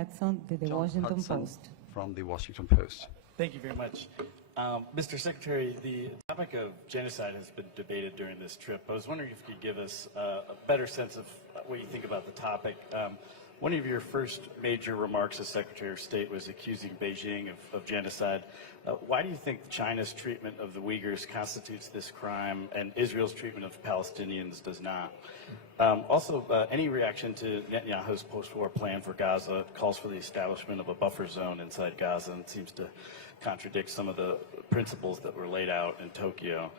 Hudson de The John Washington Hudson Post. from The Washington Post. Thank you very much. Mr. Secretary, the topic of genocide has been debated during this trip. I was wondering if you could give us a better sense of what you think about the topic. One of your first major remarks as Secretary of State was accusing Beijing of genocide. Why do you think China's treatment of the Uyghurs constitutes this crime and Israel's treatment of Palestinians does not? Also, any reaction to Netanyahu's post-war plan for Gaza calls for the establishment of a buffer zone inside Gaza and seems to contradict some of the principles that were laid out in Tokyo.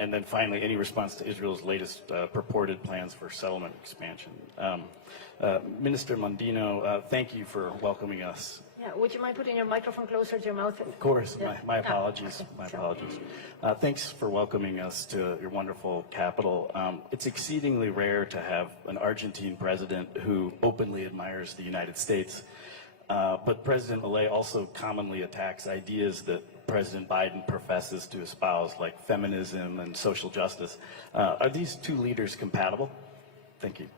And then finally, any response to Israel's latest purported plans for settlement expansion. Minister Mondino, thank you for welcoming us. Yeah, would you mind putting your microphone closer to your mouth? Of course, Yeah. my apologies, my apologies. Thanks for welcoming us to your wonderful capital. It's exceedingly rare to have an Argentine president who openly admires the United States. But President Milei also commonly attacks ideas that President Biden professes to espouse, like feminism and social justice. Are these two leaders compatible? Thank you.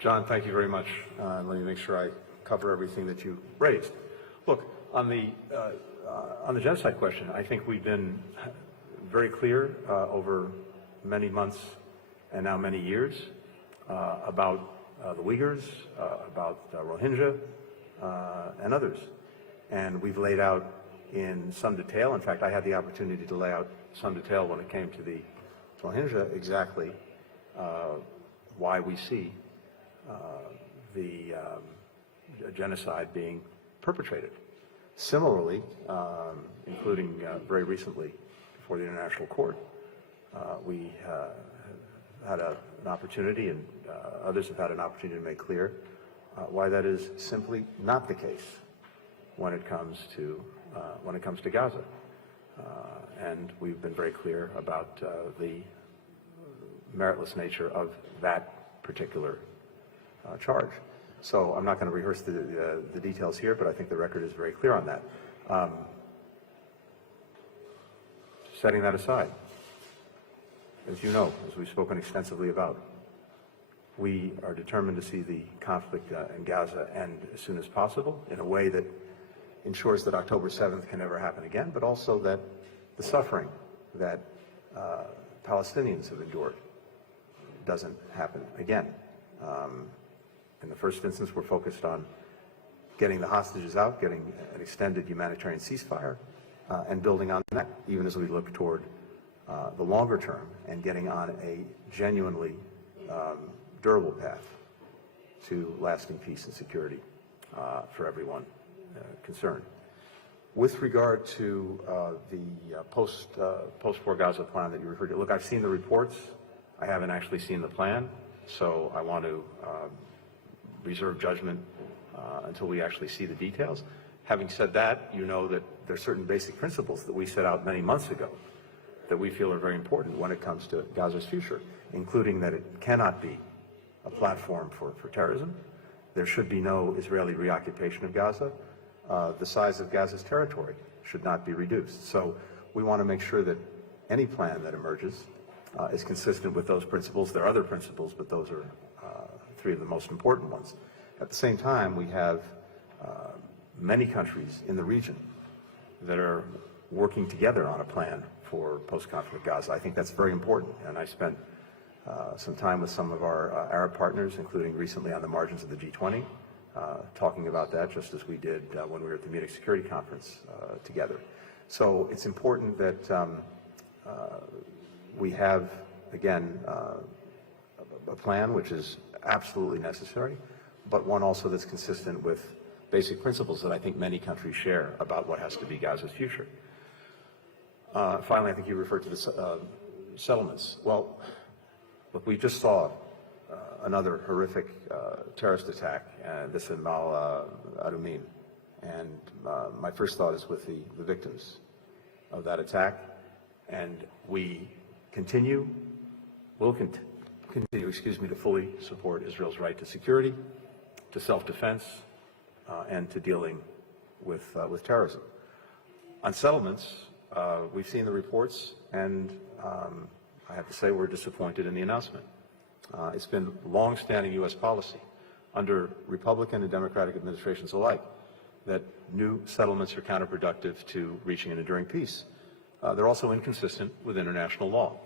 John, thank you very much. Let me make sure I cover everything that you raised. Look, on the genocide question, I think we've been very clear over many months and now many years about the Uyghurs, about Rohingya, and others. And we've laid out in some detail, in fact, I had the opportunity to lay out some detail when it came to the Rohingya exactly why we see the genocide being perpetrated. Similarly, including very recently before the International Court, we had an opportunity, and others have had an opportunity to make clear why that is simply not the case when it comes to Gaza, and we've been very clear about the meritless nature of that particular charge. So I'm not going to rehearse the details here, but I think the record is very clear on that. Setting that aside, as you know, as we've spoken extensively about, we are determined to see the conflict in Gaza end as soon as possible in a way that ensures that October 7th can never happen again, but also that the suffering that Palestinians have endured doesn't happen again. In the first instance, we're focused on getting the hostages out, getting an extended humanitarian ceasefire, and building on that, even as we look toward the longer term and getting on a genuinely durable path to lasting peace and security for everyone concerned. With regard to the post-war Gaza plan that you referred to, look, I've seen the reports. I haven't actually seen the plan, so I want to reserve judgment until we actually see the details. Having said that, you know that there are certain basic principles that we set out many months ago that we feel are very important when it comes to Gaza's future, including that it cannot be a platform for terrorism. There should be no Israeli reoccupation of Gaza. The size of Gaza's territory should not be reduced. So we want to make sure that any plan that emerges is consistent with those principles. There are other principles, but those are three of the most important ones. At the same time, we have many countries in the region that are working together on a plan for post-conflict Gaza. I think that's very important, and I spent some time with some of our Arab partners, including recently on the margins of the G20, talking about that, just as we did when we were at the Munich Security Conference together. So it's important that we have, again, a plan which is absolutely necessary, but one also that's consistent with basic principles that I think many countries share about what has to be Gaza's future. Finally, I think you referred to the settlements. Well, look, we just saw another horrific terrorist attack, this in Mal Adumin, and my first thought is with the victims of that attack, and we will continue, to fully support Israel's right to security, to self-defense, and to dealing with terrorism. On settlements, we've seen the reports, and I have to say we're disappointed in the announcement. It's been long-standing U.S. policy under Republican and Democratic administrations alike that new settlements are counterproductive to reaching an enduring peace. They're also inconsistent with international law.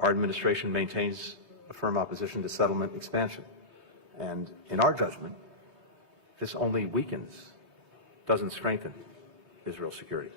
Our administration maintains a firm opposition to settlement expansion. And in our judgment, this only weakens, doesn't strengthen Israel's security.